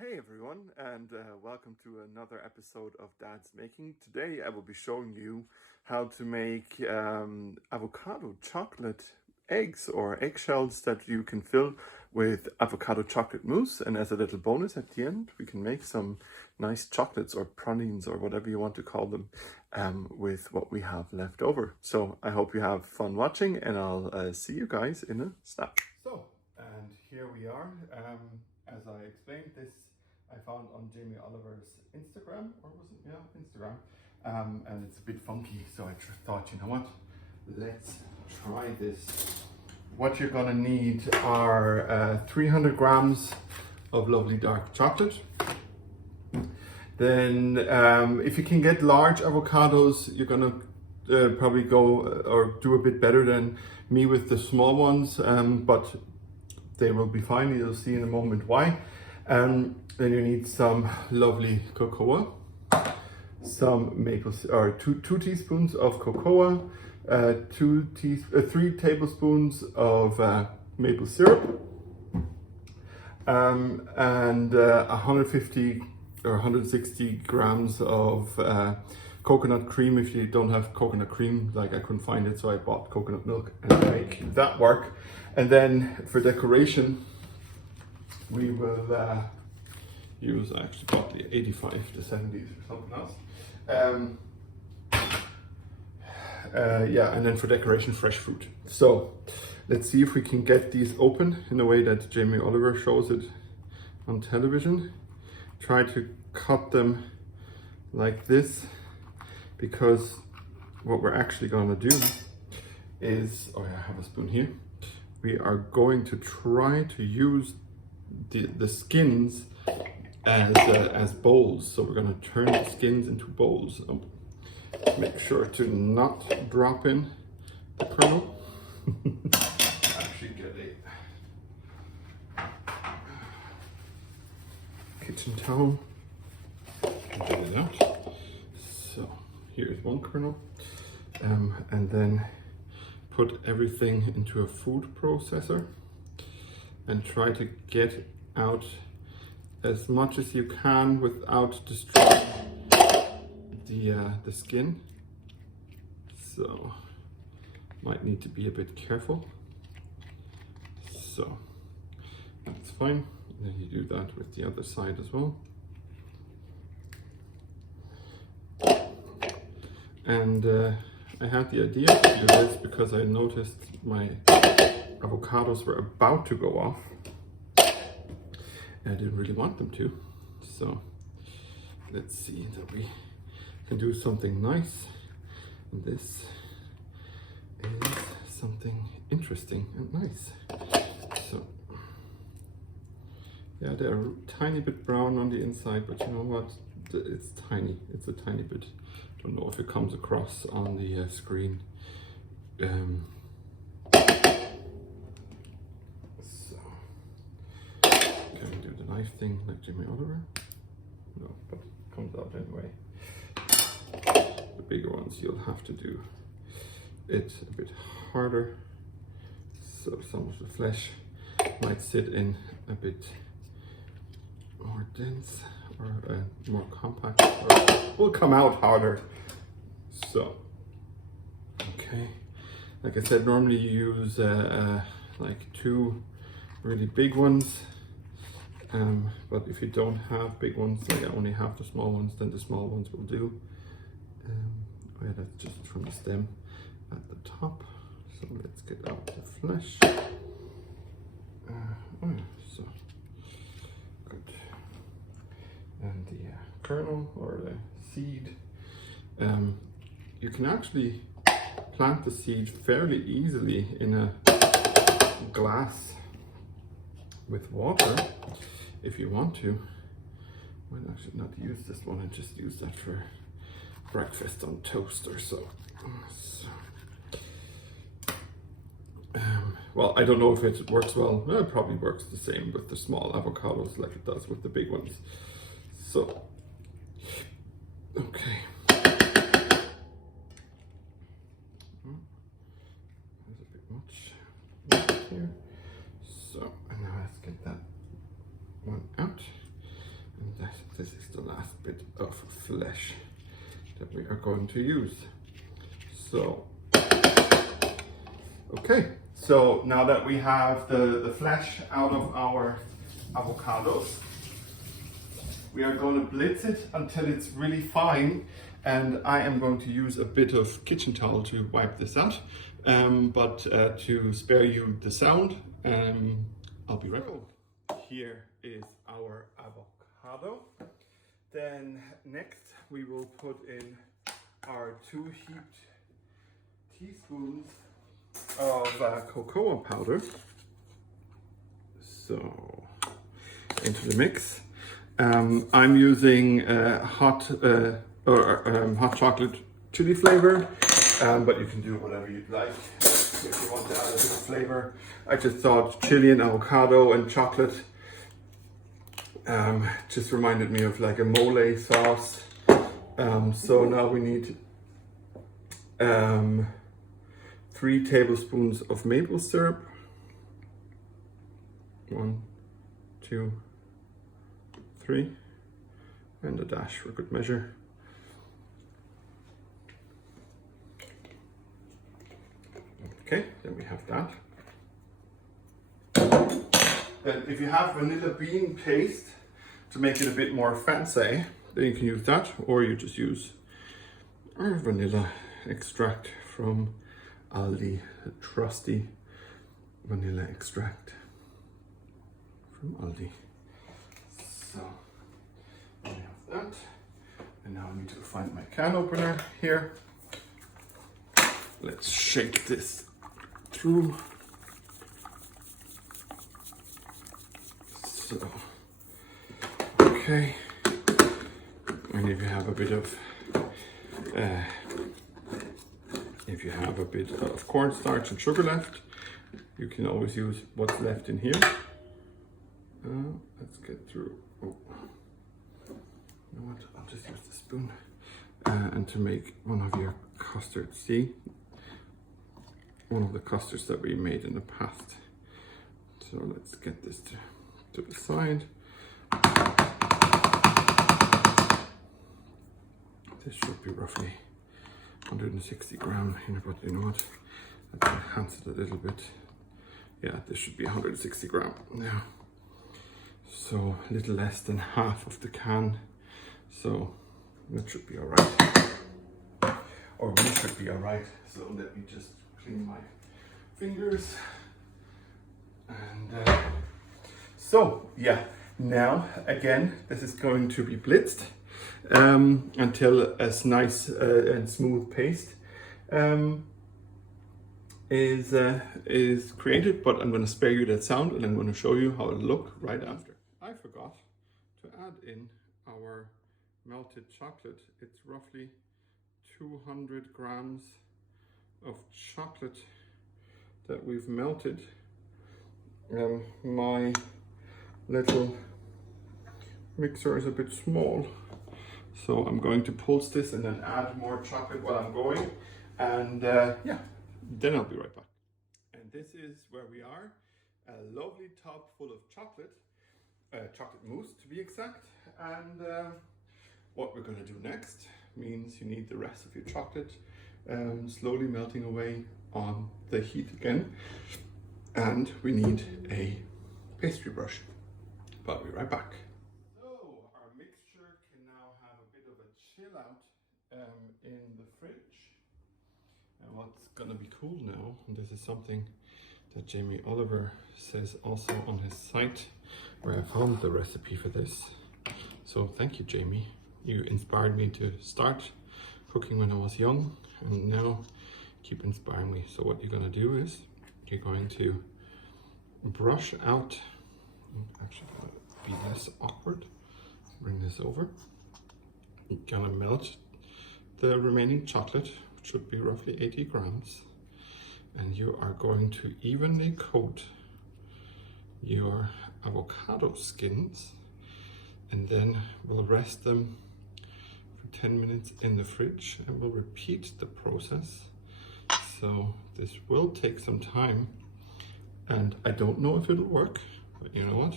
Hey everyone, and welcome to another episode of Dad's Making. Today I will be showing you how to make avocado chocolate eggs or eggshells that you can fill with avocado chocolate mousse. And as a little bonus at the end, we can make some nice chocolates or pralines or whatever you want to call them with what we have left over. So I hope you have fun watching, and I'll see you guys in a snap. So, and here we are. As I explained, this I found on Jamie Oliver's Instagram, or was it? Yeah, Instagram. And it's a bit funky, so I thought, you know what? Let's try this. What you're gonna need are 300 grams of lovely dark chocolate. Then, if you can get large avocados, you're gonna probably go or do a bit better than me with the small ones, but they will be fine. You'll see in a moment why. Then you need some lovely cocoa, some maple, or two teaspoons of cocoa, 3 tablespoons of maple syrup, and 150 or 160 grams of coconut cream. If you don't have coconut cream, like I couldn't find it, so I bought coconut milk and make that work. And then for decoration, we will use, I actually bought the 85 to 70s or something else. Yeah, and then for decoration, fresh fruit. So let's see if we can get these open in the way that Jamie Oliver shows it on television. Try to cut them like this, because what we're actually going to do is, oh yeah, I have a spoon here. We are going to try to use the skins as bowls. So we're going to turn the skins into bowls. Make sure to not drop in the kernel. Actually get a kitchen towel and get it out. So here's one kernel, and then put everything into a food processor and try to get out as much as you can without destroying the skin. So might need to be a bit careful. So that's fine. And then you do that with the other side as well. And I had the idea to do this because I noticed my avocados were about to go off. I didn't really want them to, so let's see that we can do something nice. And this is something interesting and nice. So yeah, they're a tiny bit brown on the inside, but you know what? It's tiny. It's a tiny bit. Don't know if it comes across on the screen. Knife thing like Jamie Oliver? No, but it comes out anyway. The bigger ones, you'll have to do it a bit harder, so some of the flesh might sit in a bit more dense or more compact, or will come out harder. So, okay, like I said, normally you use like 2 really big ones. But if you don't have big ones, like I only have the small ones, then the small ones will do. Oh yeah, that's just from the stem at the top. So let's get out the flesh. Oh yeah, so good. And the kernel or the seed. You can actually plant the seed fairly easily in a glass with water. If you want to. Might actually not use this one and just use that for breakfast on toast or so. Well, I don't know if it works well. It probably works the same with the small avocados like it does with the big ones. So, okay. There's a bit much here. So, and now let's get that one out. of flesh that we are going to use. So, okay, so now that we have the flesh out of our avocados, we are going to blitz it until it's really fine, and I am going to use a bit of kitchen towel to wipe this out, but to spare you the sound, I'll be right back. Here is our avocado. Then next we will put in our 2 heaped teaspoons of cocoa powder. So into the mix. I'm using hot chocolate chili flavor, but you can do whatever you'd like if you want to add a bit of flavor. I just thought chili and avocado and chocolate just reminded me of like a mole sauce. So now we need 3 tablespoons of maple syrup. 1, 2, 3, and a dash for good measure. Okay, then we have that. Then if you have vanilla bean paste to make it a bit more fancy, then you can use that, or you just use our vanilla extract from Aldi, the trusty vanilla extract from Aldi. So I have that, and now I need to find my can opener here. Let's shake this through. So, okay, and if you have a bit of cornstarch and sugar left, you can always use what's left in here. Let's get through. Oh. You know what? I'll just use the spoon. And to make one of your custards, see? One of the custards that we made in the past. So let's get this to the side. This should be roughly 160 grams, but you know what? Let's enhance it a little bit. Yeah, this should be 160 grams now. So a little less than half of the can. So that should be all right. Or we should be all right. So let me just clean my fingers. And so yeah, now again, this is going to be blitzed until a nice and smooth paste is created, but I'm going to spare you that sound, and I'm going to show you how it'll look right after. I forgot to add in our melted chocolate. It's roughly 200 grams of chocolate that we've melted. My little mixer is a bit small, so I'm going to pulse this and then add more chocolate while I'm going, and yeah, then I'll be right back. And this is where we are, a lovely tub full of chocolate, chocolate mousse to be exact. And what we're going to do next means you need the rest of your chocolate slowly melting away on the heat again, and we need a pastry brush. But I'll be right back. So our mixture can now have a bit of a chill out in the fridge. And what's gonna be cool now, and this is something that Jamie Oliver says also on his site, where I found the recipe for this. So thank you, Jamie. You inspired me to start cooking when I was young, and now keep inspiring me. So what you're gonna do is you're going to brush out, actually be less awkward, bring this over. You're gonna melt the remaining chocolate, which should be roughly 80 grams, and you are going to evenly coat your avocado skins, and then we'll rest them for 10 minutes in the fridge, and we'll repeat the process. So this will take some time, and I don't know if it'll work, but you know what?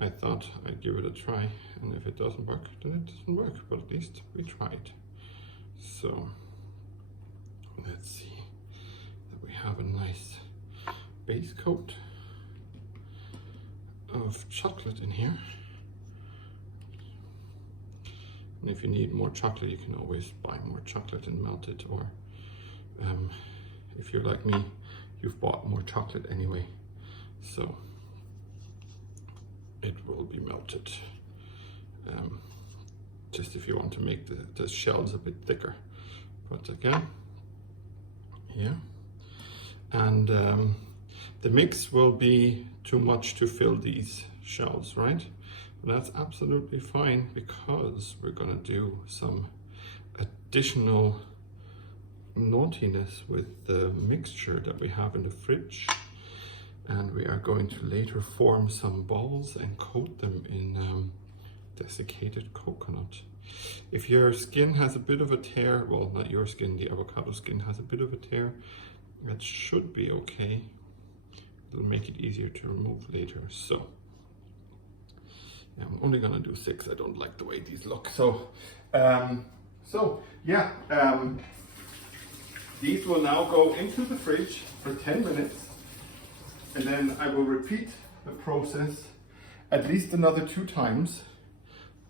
I thought I'd give it a try, and if it doesn't work, then it doesn't work, but at least we tried. So let's see that we have a nice base coat of chocolate in here. And if you need more chocolate, you can always buy more chocolate and melt it, or if you're like me, you've bought more chocolate anyway, so it will be melted. Just if you want to make the shells a bit thicker. But again, here. And the mix will be too much to fill these shells, right? And that's absolutely fine, because we're gonna do some additional naughtiness with the mixture that we have in the fridge. And we are going to later form some balls and coat them in desiccated coconut. If your skin has a bit of a tear, well, not your skin, the avocado skin has a bit of a tear, that should be okay. It'll make it easier to remove later. So yeah, I'm only gonna do 6. I don't like the way these look. So yeah, these will now go into the fridge for 10 minutes. And then I will repeat the process at least another 2 times.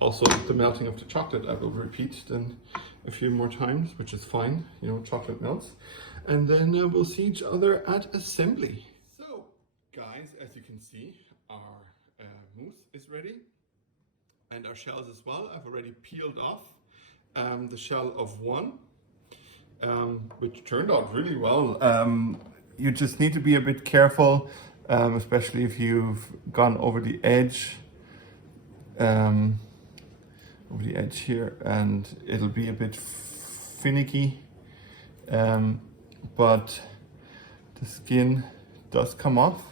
Also, the melting of the chocolate I will repeat then a few more times, which is fine, you know, chocolate melts. And then we'll see each other at assembly. So, guys, as you can see, our mousse is ready. And our shells as well. I've already peeled off the shell of one, which turned out really well. You just need to be a bit careful, especially if you've gone over the edge here, and it'll be a bit finicky, but the skin does come off,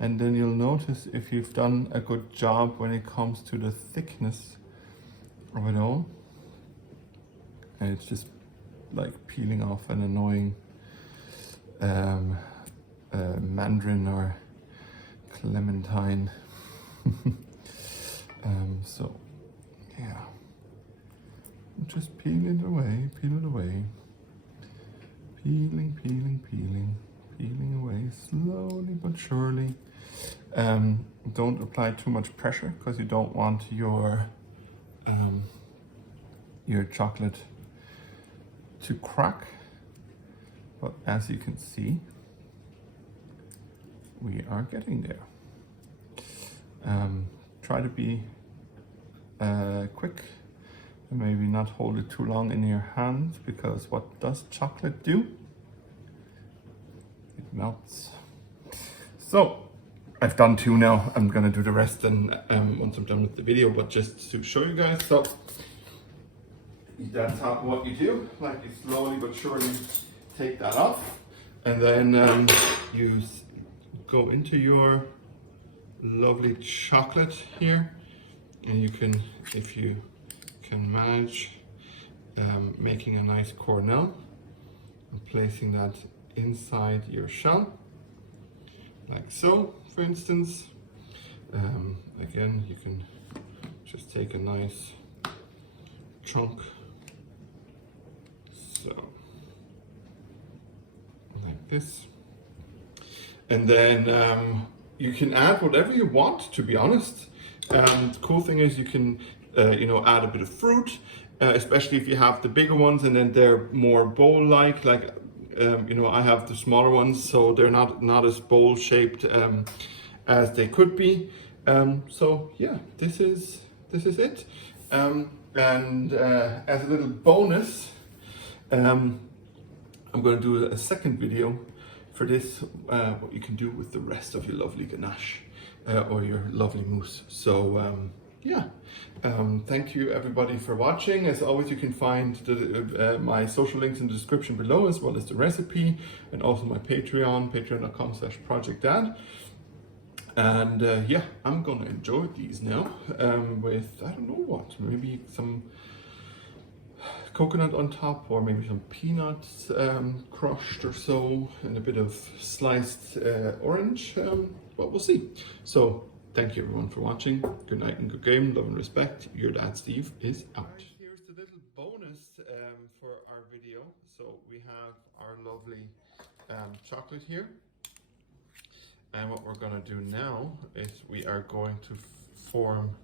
and then you'll notice if you've done a good job when it comes to the thickness of it all. And it's just like peeling off an annoying mandarin or clementine. So yeah, just peel it away, peeling away slowly but surely. Don't apply too much pressure, because you don't want your chocolate to crack. But as you can see, we are getting there. Try to be quick, and maybe not hold it too long in your hands, because what does chocolate do? It melts. So I've done 2 now. I'm gonna do the rest and once I'm done with the video, but just to show you guys. So that's what you do. Like, you slowly but surely take that off, and then you go into your lovely chocolate here, and you can, if you can manage, making a nice cornel and placing that inside your shell, like so, for instance. Again, you can just take a nice chunk, so like this, and then you can add whatever you want, to be honest. The cool thing is you can add a bit of fruit, especially if you have the bigger ones, and then they're more bowl-like. Like I have the smaller ones, so they're not as bowl-shaped as they could be. So yeah, this is it. And as a little bonus, I'm going to do a second video for this, what you can do with the rest of your lovely ganache or your lovely mousse. So yeah, thank you everybody for watching. As always, you can find my social links in the description below, as well as the recipe, and also my Patreon, patreon.com/projectdad. And yeah, I'm gonna enjoy these now with, I don't know what, maybe some coconut on top, or maybe some peanuts crushed or so, and a bit of sliced orange, but we'll see. So Thank you everyone for watching. Good night and good game. Love and respect. Your dad Steve is out. Right, here's the little bonus for our video. So we have our lovely chocolate here. And what we're going to do now is we are going to form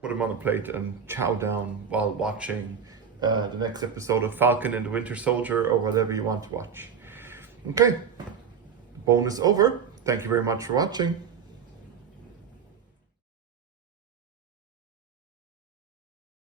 put them on a plate and chow down while watching the next episode of Falcon and the Winter Soldier or whatever you want to watch. Okay, bonus over. Thank you very much for watching.